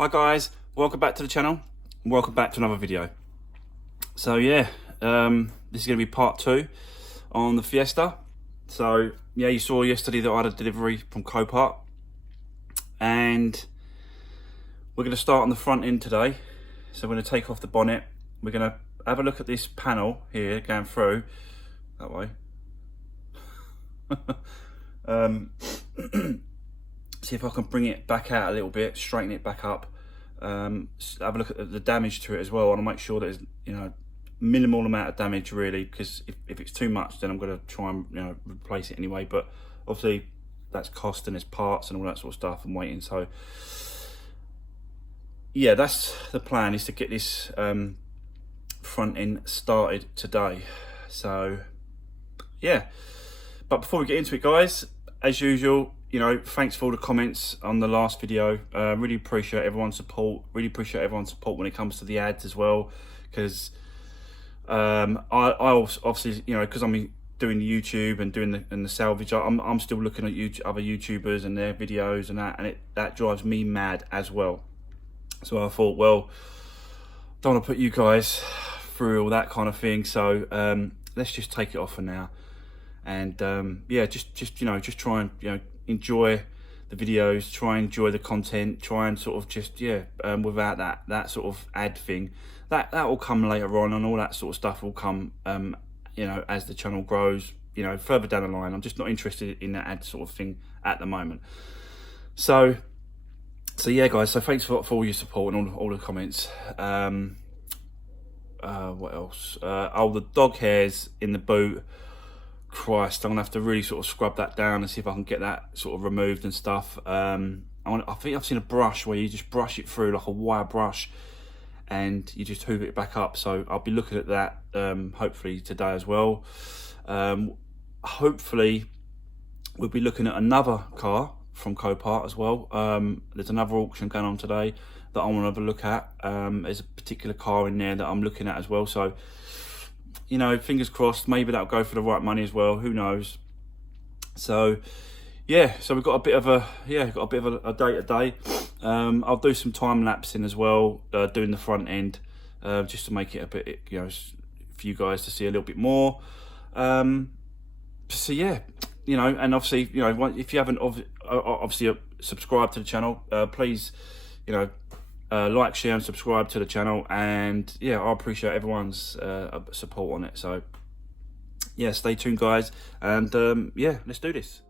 Hi guys, welcome back to the channel. Welcome back to another video. So yeah, this is going to be part 2 on the Fiesta. So yeah, you saw yesterday that I had a delivery from Copart, and we're going to start on the front end today. So we're going to take off the bonnet. We're going to have a look at this panel here going through that way. See if I can bring it back out a little bit, straighten it back up, have a look at the damage to it as well, and I'll make sure that there's minimal amount of damage really, because if it's too much then I'm going to try and replace it anyway, but obviously that's cost and there's parts and all that sort of stuff and waiting. So yeah, that's the plan, is to get this front end started today. So yeah, but before we get into it guys, as usual, thanks for all the comments on the last video. Really appreciate everyone's support. Really appreciate everyone's support when it comes to the ads as well, because I obviously, because I'm doing the YouTube and doing the salvage, I'm still looking at other YouTubers and their videos and that, and that drives me mad as well. So I thought, well, don't want to put you guys through all that kind of thing. So let's just take it off for now, and yeah, just try and enjoy the videos, try and enjoy the content, try and sort of just without that sort of ad thing. That will come later on, and all that sort of stuff will come as the channel grows, further down the line. I'm just not interested in that ad sort of thing at the moment. So yeah guys, so thanks for all your support and all the comments. What else? Oh, the dog hairs in the boot. Christ, I'm gonna have to really sort of scrub that down and see if I can get that sort of removed and stuff. I think I've seen a brush where you just brush it through, like a wire brush, and you just hoover it back up. So I'll be looking at that hopefully today as well. Hopefully we'll be looking at another car from Copart as well. There's another auction going on today that I want to have a look at. There's a particular car in there that I'm looking at as well. So fingers crossed, maybe that'll go for the right money as well, who knows. So yeah, so we've got a bit of a day today. I'll do some time lapsing as well, doing the front end, just to make it a bit for you guys to see a little bit more. So yeah, and obviously if you haven't obviously subscribed to the channel, please like, share and subscribe to the channel, and yeah, I appreciate everyone's support on it. So yeah, stay tuned guys, and yeah, let's do this.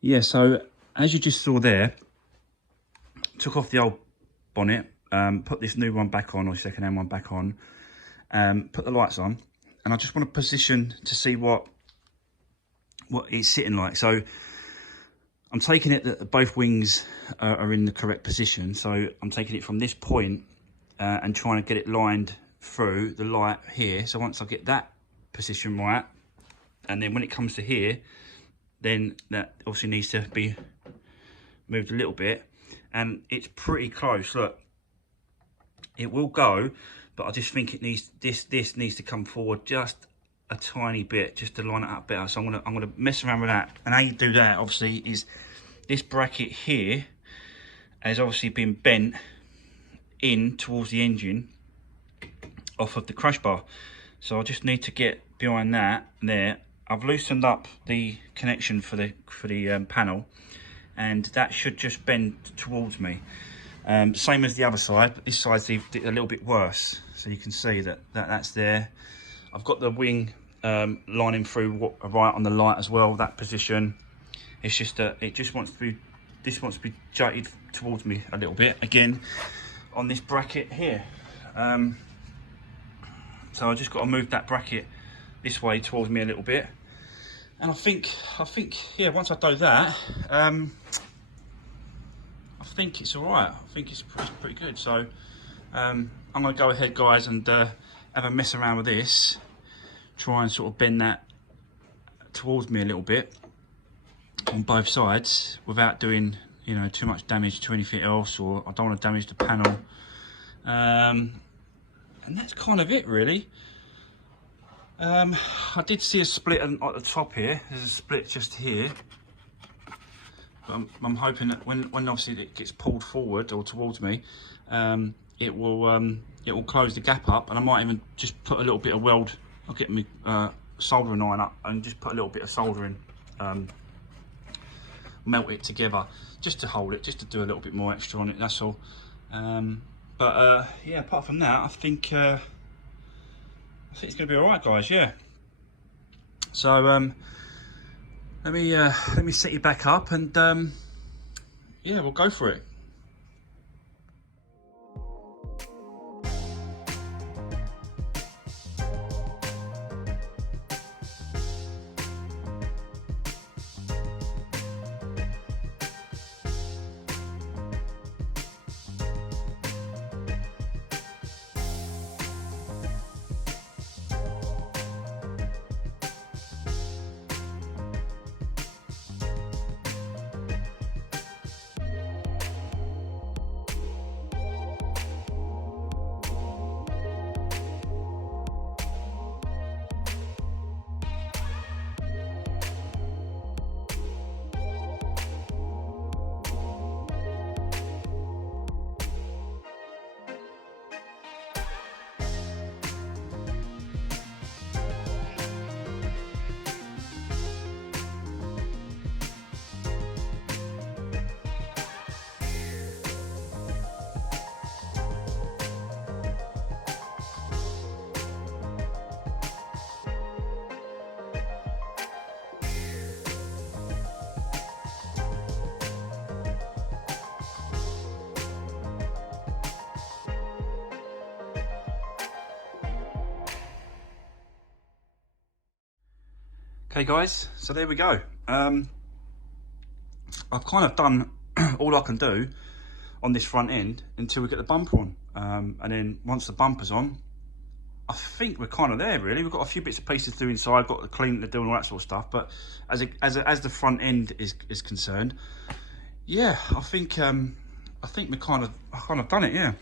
Yeah, so as you just saw there, took off the old bonnet, put this new one back on, or second-hand one back on, put the lights on, and I just want to position to see what it's sitting like. So I'm taking it that both wings are in the correct position. So I'm taking it from this point and trying to get it lined through the light here. So once I get that position right, and then when it comes to here, then that obviously needs to be moved a little bit, and it's pretty close. Look, it will go, but I just think it needs this needs to come forward just a tiny bit, just to line it up better. So I'm gonna mess around with that. And how you do that obviously is this bracket here has obviously been bent in towards the engine off of the crash bar. So I just need to get behind that there. I've loosened up the connection for the panel, and that should just bend towards me. Same as the other side, but this side's a little bit worse. So you can see that's there. I've got the wing lining through right on the light as well, that position. It's just that this wants to be jutted towards me a little bit, again, on this bracket here. So I just got to move that bracket this way towards me a little bit. And I think, yeah, once I do that, I think it's all right. I think it's pretty good. So I'm going to go ahead, guys, and have a mess around with this. Try and sort of bend that towards me a little bit on both sides without doing, you know, too much damage to anything else, or I don't want to damage the panel. And that's kind of it, really. I did see a split at the top here. There's a split just here. But I'm hoping that when obviously it gets pulled forward or towards me, it will close the gap up, and I might even just put a little bit of weld. I'll get my soldering iron up and just put a little bit of soldering, melt it together just to hold it, just to do a little bit more extra on it. That's all. Yeah, apart from that, I think it's going to be all right, guys. Yeah. So let me set you back up, and yeah, we'll go for it. Okay, guys, so there we go. I've kind of done all I can do on this front end until we get the bumper on, and then once the bumper's on, I think we're kind of there, really. We've got a few bits and pieces to do inside, got the cleaning to do and all that sort of stuff, but as the front end is concerned, yeah, I think we kind of done it. Yeah,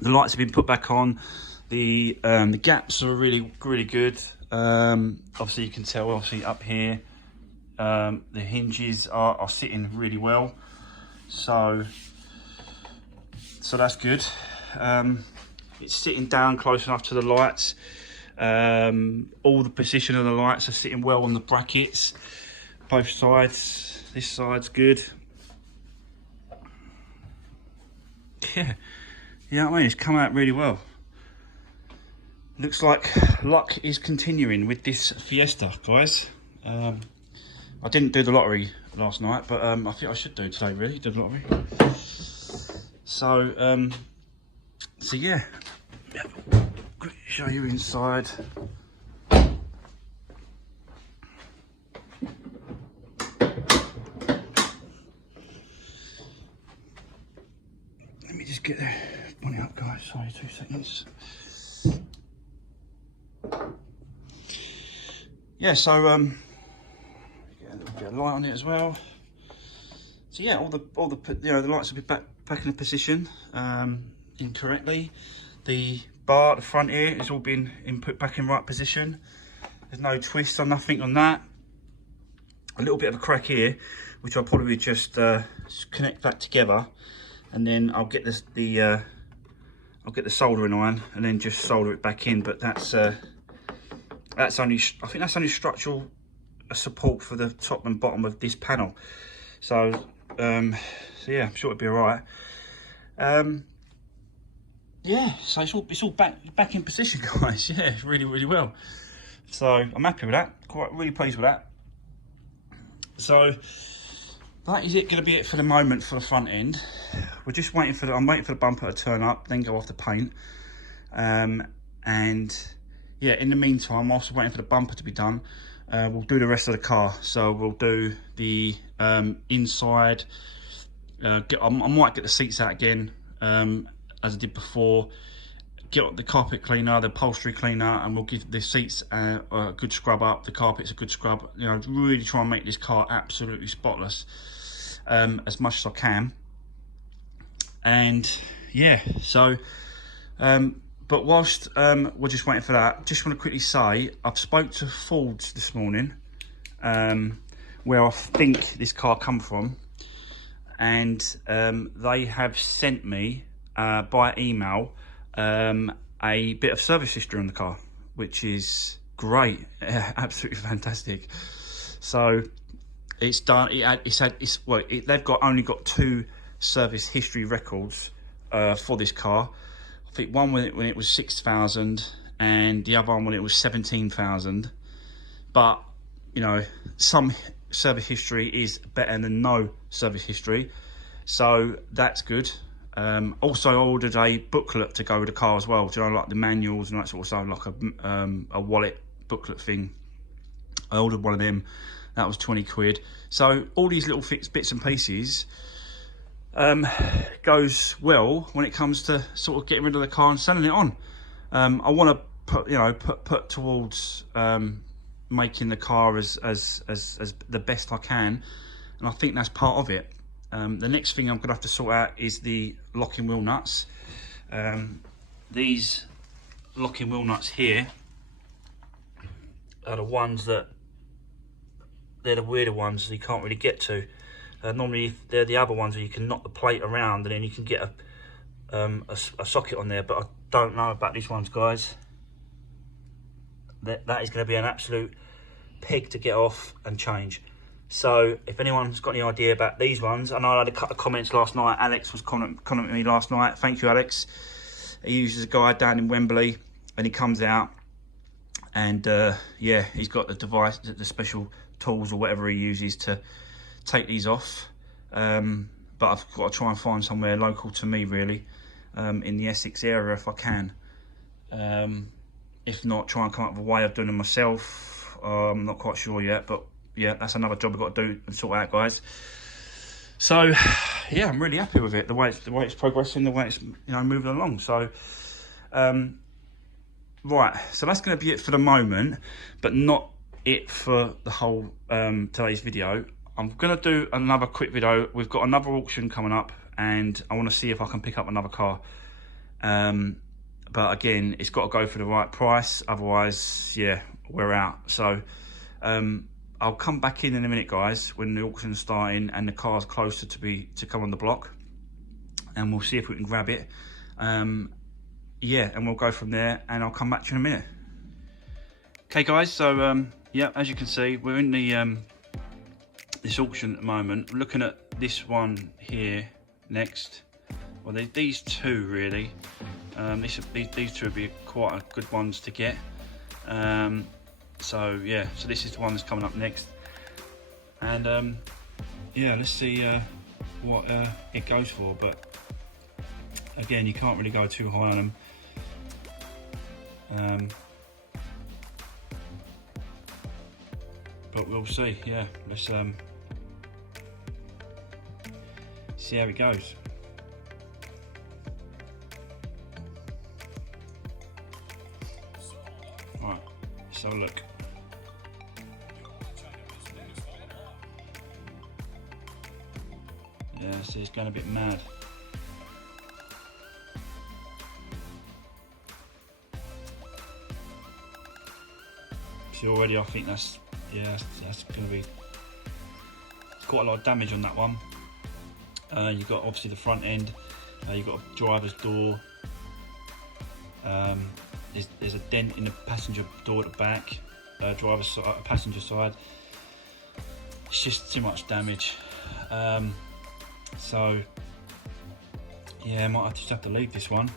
the lights have been put back on, the gaps are really good. Obviously you can tell, obviously up here, the hinges are sitting really well, so that's good. It's sitting down close enough to the lights. All the position of the lights are sitting well on the brackets, both sides. This side's good. Yeah, you know what I mean? It's come out really well. Looks like luck is continuing with this Fiesta, guys. I didn't do the lottery last night, but I think I should do today, really, do the lottery. So yeah, show you inside. Let me just get the bonnet up, guys. Sorry, 2 seconds. Yeah, so get a little bit of light on it as well. So yeah, all the you know, the lights will be back in position incorrectly. The bar at the front here has all been put back in right position. There's no twist or nothing on that. A little bit of a crack here, which I'll probably just connect back together, and then I'll get the soldering iron and then just solder it back in. But that's only, I think that's only structural support for the top and bottom of this panel. So yeah, I'm sure it'll be all right. Yeah, so it's all back in position, guys. Yeah, really well. So I'm happy with that. Really pleased with that. So that is going to be it for the moment for the front end. We're just waiting for I'm waiting for the bumper to turn up, then go off the paint. And yeah, in the meantime, whilst we're waiting for the bumper to be done, we'll do the rest of the car. So we'll do the inside I might get the seats out again, as I did before. Get the carpet cleaner, the upholstery cleaner, and we'll give the seats a good scrub up, the carpets a good scrub. You know, really try and make this car absolutely spotless, as much as I can. And yeah, so but whilst we're just waiting for that, just want to quickly say I've spoke to Ford's this morning, where I think this car come from, and they have sent me by email a bit of service history on the car, which is great. Absolutely fantastic. So it's done. They've only got 2 service history records for this car. I think one when it was 6,000, and the other one when it was 17,000. But you know, some service history is better than no service history, so that's good. Also, I ordered a booklet to go with the car as well. Do you know, like the manuals and that sort of stuff, like a wallet booklet thing. I ordered one of them. That was 20 quid. So all these little bits and pieces goes well when it comes to sort of getting rid of the car and selling it on. I want to put towards making the car as the best I can, and I think that's part of it. The next thing I'm gonna have to sort out is the locking wheel nuts. These locking wheel nuts here are the ones that they're the weirder ones that you can't really get to. Normally they're the other ones where you can knock the plate around and then you can get a socket on there, but I don't know about these ones, guys. That is going to be an absolute pig to get off and change. So if anyone's got any idea about these ones, I know I had a couple of comments last night. Alex was commenting me last night. Thank you, Alex. He uses a guy down in Wembley, and he comes out, and yeah, he's got the device, the special tools or whatever he uses to take these off. But I've got to try and find somewhere local to me, really, in the Essex area if I can. If not, try and come up with a way of doing them myself. I'm not quite sure yet, but yeah, that's another job I've got to do and sort out, guys. So yeah, I'm really happy with it, the way it's progressing, the way it's, you know, moving along. So right, so that's going to be it for the moment, but not it for the whole today's video. I'm going to do another quick video. We've got another auction coming up, and I want to see if I can pick up another car. But again, it's got to go for the right price, otherwise, yeah, we're out. So I'll come back in a minute, guys, when the auction's starting and the car's closer to come on the block, and we'll see if we can grab it. Yeah, and we'll go from there, and I'll come back to you in a minute. Okay, guys, so yeah, as you can see, we're in the this auction at the moment. We're looking at this one here next. Well, there's these two really. These two would be quite a good ones to get. So yeah, so this is the one that's coming up next, and yeah, let's see what it goes for. But again, you can't really go too high on them, but we'll see. Yeah, let's see how it goes. Right, so look. Yeah, see, it's going a bit mad. See, already I think that's, yeah, that's going to be quite a lot of damage on that one. You've got obviously the front end, you've got a driver's door, there's a dent in the passenger door at the back, driver's side, passenger side. It's just too much damage. So yeah, I might just have to leave this one.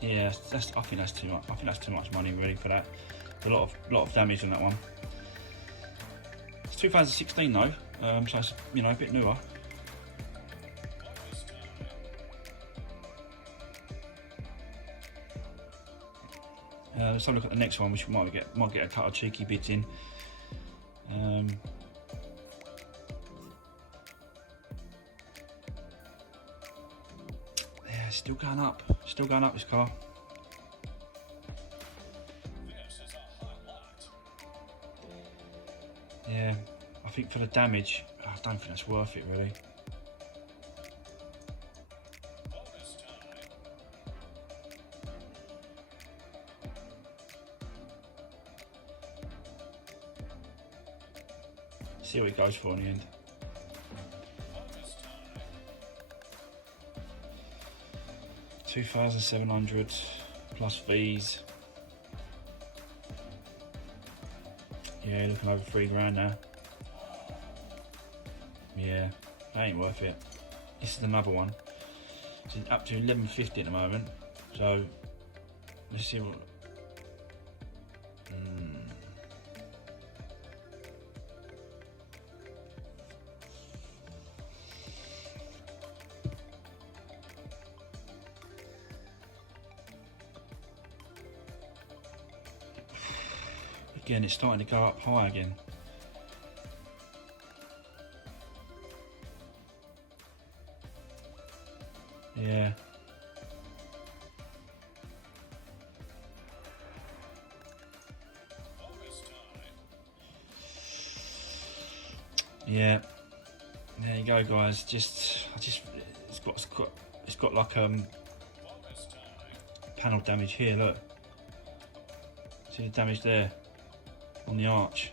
Yeah, I think that's too much. I think that's too much money really for that. There's a lot of damage on that one. It's 2016 though, so it's, you know, a bit newer. Let's have a look at the next one, which might get a couple of cheeky bits in. Yeah, still going up this car. Yeah, I think for the damage, I don't think that's worth it really. See what it goes for in the end. $2,700 plus fees. Yeah, looking over $3 now. Yeah, that ain't worth it. This is another one. It's up to $11.50 at the moment. So let's see what. Again, it's starting to go up high again. Yeah. Yeah. There you go, guys. It's got like panel damage here. Look. See the damage there on the arch.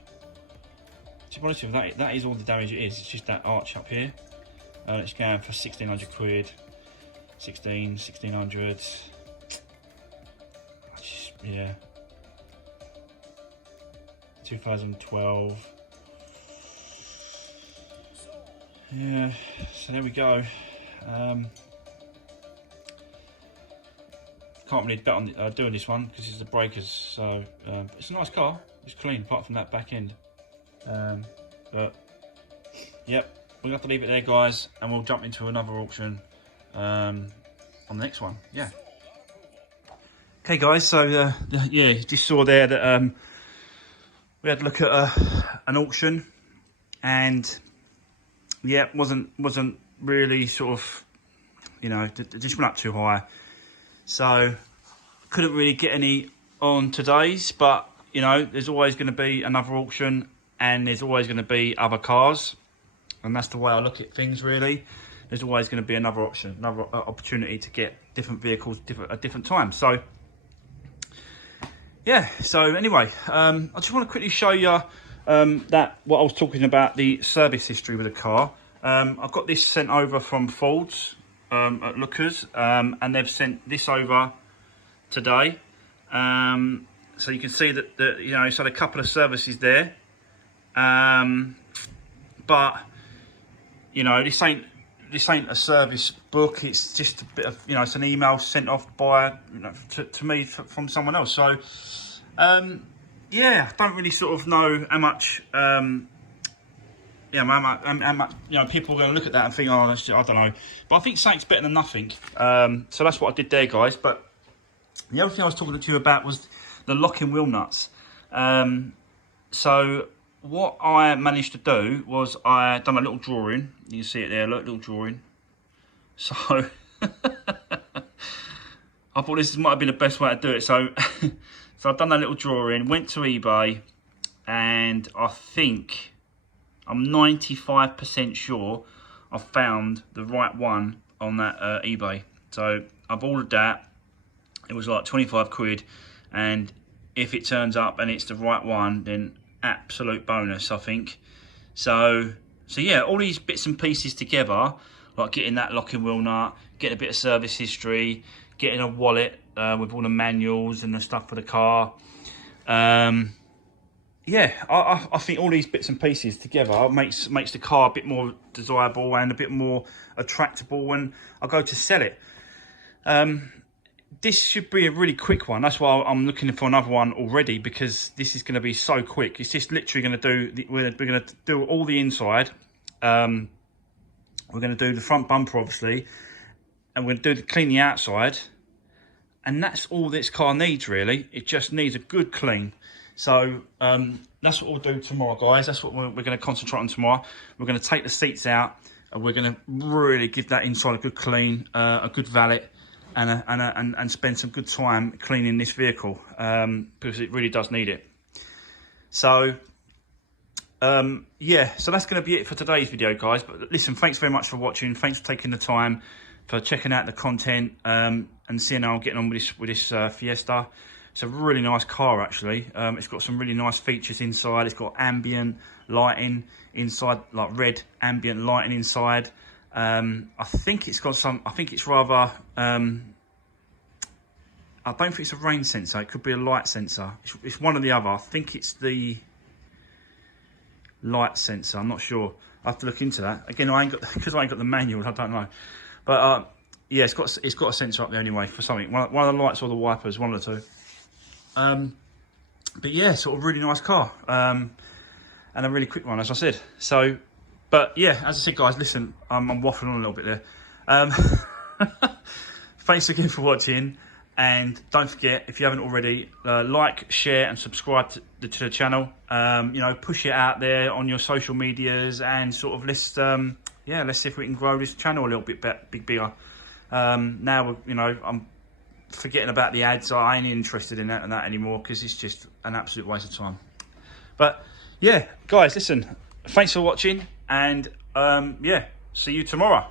To be honest with you, that is all the damage it is. It's just that arch up here. It's going for 1,600 quid. 1,600. Yeah. 2012. Yeah. So there we go. Can't really bet on doing this one because it's the breakers. So it's a nice car. It's clean apart from that back end. But yep, we'll have to leave it there, guys, and we'll jump into another auction on the next one. Yeah. Okay, guys. So yeah, you just saw there that we had to look at an auction, and yeah, wasn't really sort of, you know, it just went up too high. So couldn't really get any on today's, but you know, there's always going to be another auction, and there's always going to be other cars, and that's the way I look at things really. There's always going to be another option, another opportunity to get different vehicles at different times. So yeah, so anyway, I just want to quickly show you that what I was talking about, the service history with the car. I've got this sent over from Ford's at Lookers, and they've sent this over today. So you can see that you know, it's had a couple of services there, but you know, this ain't a service book. It's just a bit of, you know, it's an email sent off by, you know, to me from someone else. So yeah, I don't really sort of know how much yeah, how much, you know, people are going to look at that and think, oh, that's just, I don't know. But I think something's better than nothing. So that's what I did there, guys. But the other thing I was talking to you about was the locking wheel nuts. So what I managed to do was I done a little drawing. You can see it there, look, little drawing. So I thought this might have been the best way to do it. So so I've done that little drawing, went to eBay, and I think I'm 95% sure I found the right one on that eBay. So I've ordered that. It was like 25 quid, and if it turns up and it's the right one, then absolute bonus, I think. So yeah, all these bits and pieces together, like getting that locking wheel nut, getting a bit of service history, getting a wallet with all the manuals and the stuff for the car. Yeah, I think all these bits and pieces together makes the car a bit more desirable and a bit more attractable when I go to sell it. This should be a really quick one. That's why I'm looking for another one already, because this is going to be so quick. It's just literally going to do, we're going to do all the inside. We're going to do the front bumper, obviously, and we're going to clean the outside. And that's all this car needs, really. It just needs a good clean. So that's what we'll do tomorrow, guys. That's what we're going to concentrate on tomorrow. We're going to take the seats out, and we're going to really give that inside a good clean, a good valet, and spend some good time cleaning this vehicle, because it really does need it. So yeah, so that's going to be it for today's video, guys. But listen, thanks very much for watching. Thanks for taking the time, for checking out the content, and seeing how I'm getting on with this Fiesta. It's a really nice car, actually. It's got some really nice features inside. It's got ambient lighting inside, like red ambient lighting inside. I think it's got some, I think it's rather, I don't think it's a rain sensor. It could be a light sensor. It's one or the other. I think it's the light sensor. I'm not sure. I have to look into that. Again, because I ain't got the manual, I don't know. But yeah, it's got a sensor up there anyway for something. One of the lights or the wipers, one of the two. But yeah, sort of really nice car, and a really quick one, as I said. So, but yeah, as I said, guys, listen, I'm waffling on a little bit there. Thanks again for watching, and don't forget, if you haven't already, like, share, and subscribe to the channel. You know, push it out there on your social medias, and sort of let's see if we can grow this channel a little bit bigger. Now, you know, I'm forgetting about the ads. I ain't interested in that anymore, because it's just an absolute waste of time. But yeah, guys, listen, thanks for watching, and yeah, see you tomorrow.